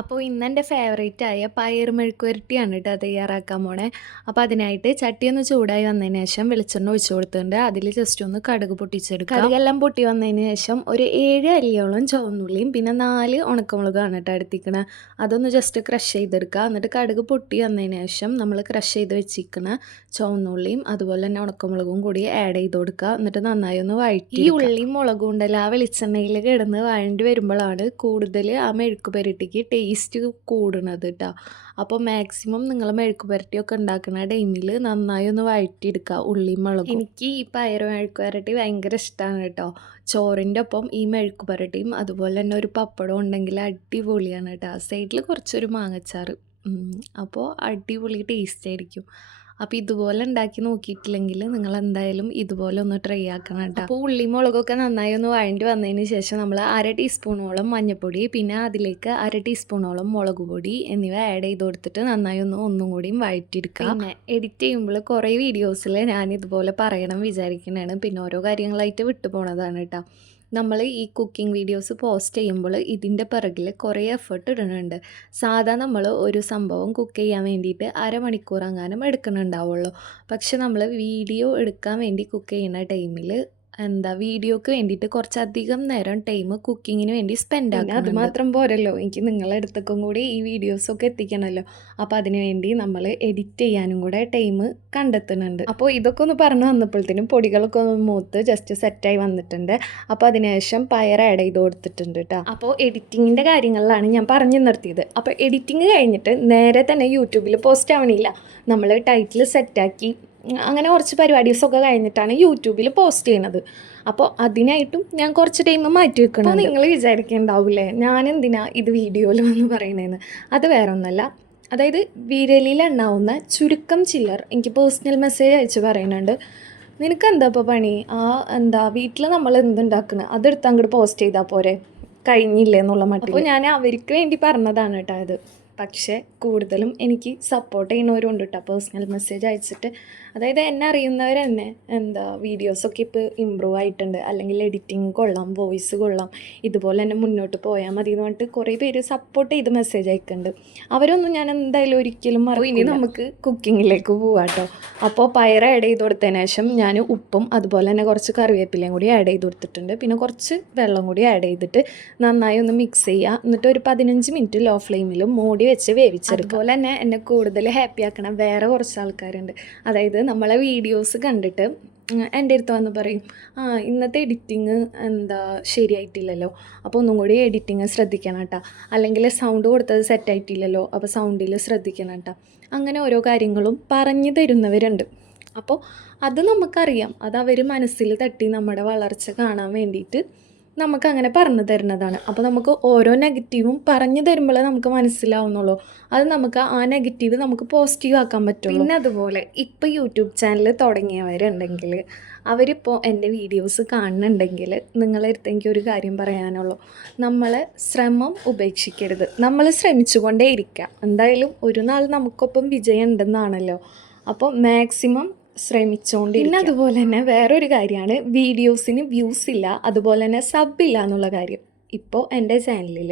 അപ്പോൾ ഇന്നെൻ്റെ ഫേവറേറ്റായ പയർ മെഴുക്കുവരട്ടിയാണ് കേട്ടോ തയ്യാറാക്കാൻ പോണേ. അപ്പോൾ അതിനായിട്ട് ചട്ടിയൊന്ന് ചൂടായി വന്നതിന് ശേഷം വെളിച്ചെണ്ണ ഒഴിച്ച് കൊടുത്തിട്ടുണ്ട്. അതിൽ ജസ്റ്റ് ഒന്ന് കടുക് പൊട്ടിച്ചെടുക്കുക. കടുകെല്ലാം പൊട്ടി വന്നതിന് ശേഷം ഒരു 7 അല്ലിയോളം ചുവന്നുള്ളിയും പിന്നെ 4 ഉണക്കമുളകാണ് കേട്ടോ എടുത്തിക്കണത്. അതൊന്ന് ജസ്റ്റ് ക്രഷ് ചെയ്തെടുക്കുക. എന്നിട്ട് കടുക് പൊട്ടി വന്നതിന് ശേഷം നമ്മൾ ക്രഷ് ചെയ്ത് വെച്ചിരിക്കുന്ന ചുവന്നുള്ളിയും അതുപോലെ തന്നെ ഉണക്കമുളകും കൂടി ആഡ് ചെയ്ത് കൊടുക്കുക. എന്നിട്ട് നന്നായി ഒന്ന് വഴറ്റി. ഈ ഉള്ളിയും മുളകും ഉണ്ടല്ലോ ആ വെളിച്ചെണ്ണയിൽ കിടന്ന് വഴണ്ടി വരുമ്പോഴാണ് കൂടുതൽ ആ മെഴുക്ക് പുരട്ടിക്ക് ടേസ്റ്റ് കൂടുന്നത് കേട്ടോ. അപ്പോൾ മാക്സിമം നിങ്ങൾ മെഴുക്ക് പുരട്ടിയൊക്കെ ഉണ്ടാക്കുന്ന ടൈമിൽ നന്നായി ഒന്ന് വഴറ്റിയെടുക്കുക ഉള്ളിയും മുളകും. എനിക്ക് ഈ പയർ മെഴുക്ക് പുരട്ടി ഭയങ്കര ഇഷ്ടമാണ് കേട്ടോ. ചോറിൻ്റെ ഒപ്പം ഈ മെഴുക്ക് പുരട്ടിയും അതുപോലെ തന്നെ ഒരു പപ്പടം ഉണ്ടെങ്കിൽ അടിപൊളിയാണ് കേട്ടോ. സൈഡിൽ കുറച്ചൊരു മാങ്ങച്ചാറ്, അപ്പോൾ അടിപൊളി ടേസ്റ്റ് ആയിരിക്കും. അപ്പോൾ ഇതുപോലെ ഉണ്ടാക്കി നോക്കിയിട്ടില്ലെങ്കിൽ നിങ്ങൾ എന്തായാലും ഇതുപോലെ ഒന്ന് ട്രൈ ആക്കണം കേട്ടോ. അപ്പോൾ ഉള്ളി മുളകൊക്കെ നന്നായി ഒന്ന് വഴണ്ടി വന്നതിന് ശേഷം നമ്മൾ 1/2 ടീസ്പൂണോളം മഞ്ഞൾപ്പൊടി പിന്നെ അതിലേക്ക് 1/2 ടീസ്പൂണോളം മുളക് പൊടി എന്നിവ ആഡ് ചെയ്ത് കൊടുത്തിട്ട് നന്നായി ഒന്നും കൂടിയും വഴറ്റിയെടുക്കുക. പിന്നെ എഡിറ്റ് ചെയ്യുമ്പോൾ കുറേ വീഡിയോസിൽ ഞാൻ ഇതുപോലെ പറയണം വിചാരിക്കുന്നതാണ്, പിന്നെ ഓരോ കാര്യങ്ങളായിട്ട് വിട്ടു പോണതാണ് കേട്ടോ. നമ്മൾ ഈ കുക്കിംഗ് വീഡിയോസ് പോസ്റ്റ് ചെയ്യുമ്പോൾ ഇതിൻ്റെ പിറകിൽ കുറേ എഫേർട്ട് ഇടുന്നുണ്ട്. സാധാ നമ്മൾ ഒരു സംഭവം കുക്ക് ചെയ്യാൻ വേണ്ടിയിട്ട് അരമണിക്കൂർ എങ്ങാനും എടുക്കുന്നുണ്ടാവുള്ളൂ. പക്ഷെ നമ്മൾ വീഡിയോ എടുക്കാൻ വേണ്ടി കുക്ക് ചെയ്യുന്ന ടൈമിൽ വീഡിയോക്ക് വേണ്ടിയിട്ട് കുറച്ചധികം നേരം ടൈം കുക്കിങ്ങിന് വേണ്ടി സ്പെൻഡ് ആകും. അത് മാത്രം പോരല്ലോ, എനിക്ക് നിങ്ങളുടെ അടുത്തേക്കും കൂടി ഈ വീഡിയോസൊക്കെ എത്തിക്കണമല്ലോ. അപ്പോൾ അതിന് വേണ്ടി നമ്മൾ എഡിറ്റ് ചെയ്യാനും കൂടെ ടൈം കണ്ടെത്തുന്നുണ്ട്. അപ്പോൾ ഇതൊക്കെ ഒന്ന് പറഞ്ഞു വന്നപ്പോഴത്തേനും പൊടികളൊക്കെ ഒന്ന് മൂത്ത് ജസ്റ്റ് സെറ്റായി വന്നിട്ടുണ്ട്. അപ്പോൾ അതിനുശേഷം പയർ ആഡ് ചെയ്ത് കൊടുത്തിട്ടുണ്ട് കേട്ടോ. അപ്പോൾ എഡിറ്റിങ്ങിൻ്റെ കാര്യങ്ങളിലാണ് ഞാൻ പറഞ്ഞു നിർത്തിയത്. അപ്പോൾ എഡിറ്റിങ് കഴിഞ്ഞിട്ട് നേരെ തന്നെ യൂട്യൂബിൽ പോസ്റ്റ് ആവണില്ല. നമ്മൾ ടൈറ്റിൽ സെറ്റാക്കി അങ്ങനെ കുറച്ച് പരിപാടീസൊക്കെ കഴിഞ്ഞിട്ടാണ് യൂട്യൂബിൽ പോസ്റ്റ് ചെയ്യുന്നത്. അപ്പോൾ അതിനായിട്ടും ഞാൻ കുറച്ച് ടൈം മാറ്റി വെക്കണം. അപ്പോൾ നിങ്ങൾ വിചാരിക്കുന്നുണ്ടാവില്ലേ ഞാൻ എന്തിനാ ഇത് വീഡിയോയിൽ വന്ന് പറയണതെന്ന്. അത് വേറെ ഒന്നല്ല. അതായത് വിരലിലെണ്ണാവുന്ന ചുരുക്കം ചിലർ എനിക്ക് പേഴ്സണൽ മെസ്സേജ് അയച്ച് പറയുന്നുണ്ട്, നിനക്ക് എന്താ ഇപ്പോൾ പണി, വീട്ടിൽ നമ്മൾ എന്തുണ്ടാക്കുന്നത് അതെടുത്ത് അങ്ങോട്ട് പോസ്റ്റ് ചെയ്താൽ പോരെ, കഴിഞ്ഞില്ലേ എന്നുള്ള മട്ടിൽ. അപ്പോൾ ഞാൻ അവർക്ക് വേണ്ടി പറഞ്ഞതാണ് കേട്ടോ ഇത്. പക്ഷേ കൂടുതലും എനിക്ക് സപ്പോർട്ട് ചെയ്യുന്നവരുണ്ട് കേട്ടോ പേഴ്സണൽ മെസ്സേജ് അയച്ചിട്ട്. അതായത് എന്നെ അറിയുന്നവർ തന്നെ വീഡിയോസൊക്കെ ഇപ്പോൾ ഇമ്പ്രൂവ് ആയിട്ടുണ്ട്, അല്ലെങ്കിൽ എഡിറ്റിംഗ് കൊള്ളാം, വോയിസ് കൊള്ളാം, ഇതുപോലെ തന്നെ മുന്നോട്ട് പോയാൽ മതി എന്ന് പറഞ്ഞിട്ട് കുറേ പേര് സപ്പോർട്ട് ചെയ്ത് മെസ്സേജ് അയക്കുന്നുണ്ട്. അവരൊന്നും ഞാൻ എന്തായാലും ഒരിക്കലും മറക്കും. ഇനി നമുക്ക് കുക്കിങ്ങിലേക്ക് പോവാം കേട്ടോ. അപ്പോൾ പയർ ആഡ് ചെയ്ത് കൊടുത്തതിന് ശേഷം ഞാൻ ഉപ്പും അതുപോലെ തന്നെ കുറച്ച് കറിവേപ്പിലയും കൂടി ആഡ് ചെയ്ത് കൊടുത്തിട്ടുണ്ട്. പിന്നെ കുറച്ച് വെള്ളം കൂടി ആഡ് ചെയ്തിട്ട് നന്നായി ഒന്ന് മിക്സ് ചെയ്യുക. എന്നിട്ട് ഒരു 15 മിനിറ്റ് ലോ ഫ്ലെയിമിലും മൂടി വെച്ച് വേവിച്ചെടുക്കും. അതുപോലെ തന്നെ എന്നെ കൂടുതൽ ഹാപ്പി ആക്കണ വേറെ കുറച്ച് ആൾക്കാരുണ്ട്. അതായത് നമ്മളെ വീഡിയോസ് കണ്ടിട്ട് എൻ്റെ അടുത്ത് വന്ന് പറയും, ഇന്നത്തെ എഡിറ്റിങ് ശരിയായിട്ടില്ലല്ലോ, അപ്പോൾ ഒന്നും കൂടി എഡിറ്റിങ് ശ്രദ്ധിക്കണം കേട്ടോ, അല്ലെങ്കിൽ സൗണ്ട് കൊടുത്തത് സെറ്റായിട്ടില്ലല്ലോ, അപ്പോൾ സൗണ്ടിൽ ശ്രദ്ധിക്കണം കേട്ടോ. അങ്ങനെ ഓരോ കാര്യങ്ങളും പറഞ്ഞു തരുന്നവരുണ്ട്. അപ്പോൾ അത് നമുക്കറിയാം, അത് അവർ മനസ്സിൽ തട്ടി നമ്മുടെ വളർച്ച കാണാൻ വേണ്ടിയിട്ട് നമുക്കങ്ങനെ പറഞ്ഞു തരുന്നതാണ്. അപ്പോൾ നമുക്ക് ഓരോ നെഗറ്റീവും പറഞ്ഞു തരുമ്പോൾ നമുക്ക് മനസ്സിലാവുന്നുള്ളൂ. അത് നമുക്ക് ആ നെഗറ്റീവ് നമുക്ക് പോസിറ്റീവ് ആക്കാൻ പറ്റും. പിന്നെ അതുപോലെ ഇപ്പോൾ യൂട്യൂബ് ചാനൽ തുടങ്ങിയവരുണ്ടെങ്കിൽ അവരിപ്പോൾ എൻ്റെ വീഡിയോസ് കാണുന്നുണ്ടെങ്കിൽ നിങ്ങളെ അടുത്ത് എനിക്കൊരു കാര്യം പറയാനുള്ളൂ, നമ്മൾ ശ്രമം ഉപേക്ഷിക്കരുത്. നമ്മൾ ശ്രമിച്ചുകൊണ്ടേ ഇരിക്കുക. എന്തായാലും ഒരു നാൾ നമുക്കൊപ്പം വിജയം ഉണ്ടെന്നാണല്ലോ. അപ്പോൾ മാക്സിമം ശ്രമിച്ചുകൊണ്ടിരിക്കും. പിന്നെ അതുപോലെ തന്നെ വേറൊരു കാര്യമാണ്, വീഡിയോസിന് വ്യൂസ് ഇല്ല, അതുപോലെ തന്നെ സബ് ഇല്ല എന്നുള്ള കാര്യം. ഇപ്പോൾ എൻ്റെ ചാനലിൽ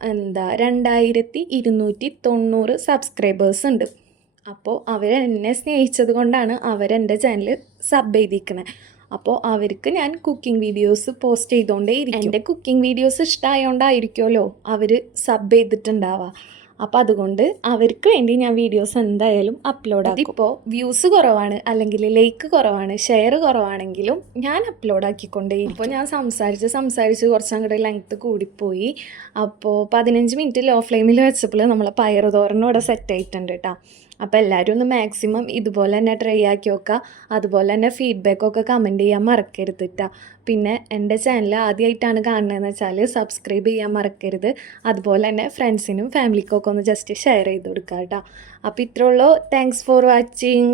2290 സബ്സ്ക്രൈബേഴ്സ് ഉണ്ട്. അപ്പോൾ അവരെന്നെ സ്നേഹിച്ചത് കൊണ്ടാണ് അവരെൻ്റെ ചാനൽ സബ് ചെയ്തിരിക്കുന്നത്. അപ്പോൾ അവർക്ക് ഞാൻ കുക്കിംഗ് വീഡിയോസ് പോസ്റ്റ് ചെയ്തുകൊണ്ടേ ഇരിക്കും. എൻ്റെ കുക്കിംഗ് വീഡിയോസ് ഇഷ്ടമായതുകൊണ്ടായിരിക്കുമല്ലോ അവർ സബ് ചെയ്തിട്ടുണ്ടാവുക. അപ്പോൾ അതുകൊണ്ട് അവർക്ക് വേണ്ടി ഞാൻ വീഡിയോസ് എന്തായാലും അപ്ലോഡ് ആക്കും. ഇപ്പോൾ വ്യൂസ് കുറവാണ്, അല്ലെങ്കിൽ ലൈക്ക് കുറവാണ്, ഷെയർ കുറവാണെങ്കിലും ഞാൻ അപ്ലോഡ് ആക്കിക്കൊണ്ടേയിരിക്കും. ഇപ്പോൾ ഞാൻ സംസാരിച്ച് കുറച്ചങ്ങോട്ട് ലെങ്ത്ത് കൂടിപ്പോയി. അപ്പോൾ 15 മിനിറ്റ് ലോ ഫ്ലെയിമിൽ വെച്ചപ്പോൾ നമ്മളെ പയറ് തോരനും ഇവിടെ സെറ്റായിട്ടുണ്ട് കേട്ടോ. അപ്പോൾ എല്ലാവരും ഒന്ന് മാക്സിമം ഇതുപോലെ തന്നെ ട്രൈ ആക്കി നോക്കുക. അതുപോലെ തന്നെ ഫീഡ്ബാക്കൊക്കെ കമൻറ്റ് ചെയ്യാൻ മറക്കരുത് കേട്ടോ. പിന്നെ എൻ്റെ ചാനൽ ആദ്യമായിട്ടാണ് കാണുന്നതെന്ന് വെച്ചാൽ സബ്സ്ക്രൈബ് ചെയ്യാൻ മറക്കരുത്. അതുപോലെ തന്നെ ഫ്രണ്ട്സിനും ഫാമിലിക്കൊക്കെ ഒന്ന് ജസ്റ്റ് ഷെയർ ചെയ്ത് കൊടുക്കുക കേട്ടോ. അപ്പോൾ ഇത്രയുള്ളൂ. Thanks for watching.